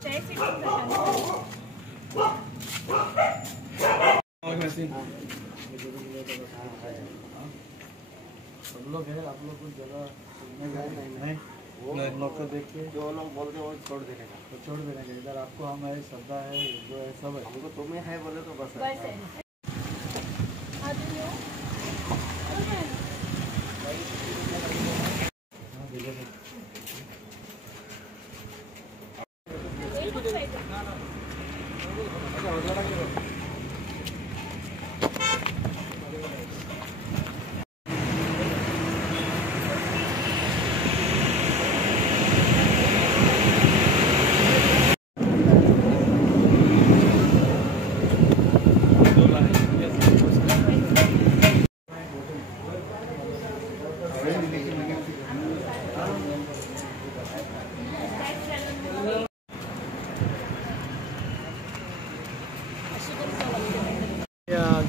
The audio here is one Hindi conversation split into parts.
सब लोग हैं, आप लोग कुछ जगह नहीं वो लोग को देख के जो लोग बोलते हैं वो छोड़ देने का, तो छोड़ देने का। इधर आपको हमारी श्रद्धा है, जो है सब है, हमको तुम्हें है बोले तो बस है।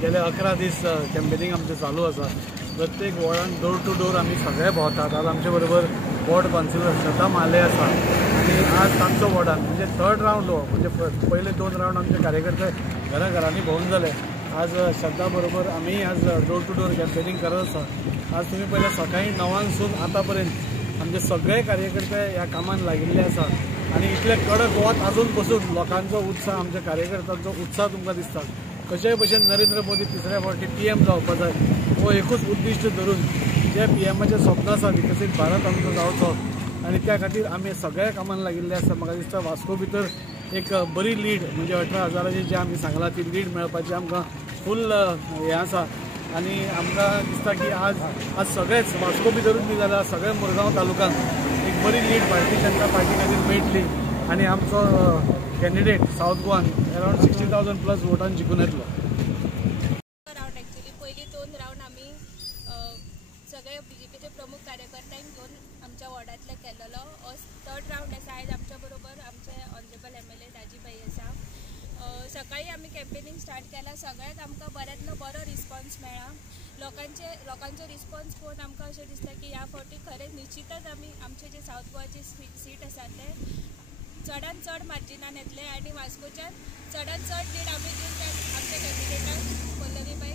गेले 11 दीस कॅम्पेनिंग आमचें चालू आसा। प्रत्येक वॉर्डान डोर टू डोर आमी सगळे भोंवतात। आज आमचे बरोबर वॉर्ड काउन्सिलर श्रद्धा म्हाले आसा आनी आज तांचो वॉर्डान म्हणजे 3rd राउंड हो, म्हणजे पहिले 2 राउंड आमचे कार्यकर्ते घराघरांनी भोंवून जाले। आज श्रद्धा बरोबर आमी आज डोर टू डोर कॅम्पेनिंग करत आसा। आज तुम्ही पहिले सकाळी 9 आता पर्यंत आमचे सगळे कार्यकर्ते ह्या कामान लागिल्ले आसा आणि इतले कडक वत अजून पसून लोकांचो उत्साह, आमच्या कार्यकर्त्यांचो उत्साह तुमकां दिसता। कशेय भशेन नरेंद्र मोदी तिसऱ्या फावटी PM जावपा जाय हो एकूच उद्दिश्ट धरून जे PMचे स्वप्न आसा विकसीत भारत आमचो जावचो आणि त्या खातीर आमी सगळ्या कामान लागिल्ले आसा। म्हाका दिसता वास्को भितर एक बरी लीड म्हणजे 18,000ची जे आमी सांगला ती लीड मेळपाची आमकां फुल हें आसा आणि आमकां दिसता की आज सगळेच वास्को भितरूच न्ही जाल्यार सगळे मुरगांव तालुक्यात एक बरी लीड भारतीय जनता पार्टी खातीर मेळटली आणि आमचो कॅन्डिडेट साऊथ गोवान अराउंड 60,000+ वोटान जिखून येतलो। राउंड एक्चुअली पयली 2 राउंड आमी सगळे BJPचे प्रमुख कार्यकर्त्यांक घेवन आमच्या वॉर्डांतले केलेलो। 3rd राउंड आसा। आयज आमच्या बरोबर आमचे ऑनरेबल MLA दाजीबाई आसा। सकाळी आमी कॅम्पेनिंग स्टार्ट केला। सगळ्याक आमकां बऱ्यांतलो बरो रिस्पॉन्स मेळ्ळा। लोकांचो रिस्पॉन्स पळोवन आमकां अशें दिसता की ह्या फावटी खरेंच निश्चितच आमी आमचे जे साऊथ गोवाचे सीट आसा ते चडांत चड मार्जिनान येतले आणि वास्कोच्यान चडांत चड लीड आमी दिवन आमच्या कॅन्डिडेटाक पल्लवीबाई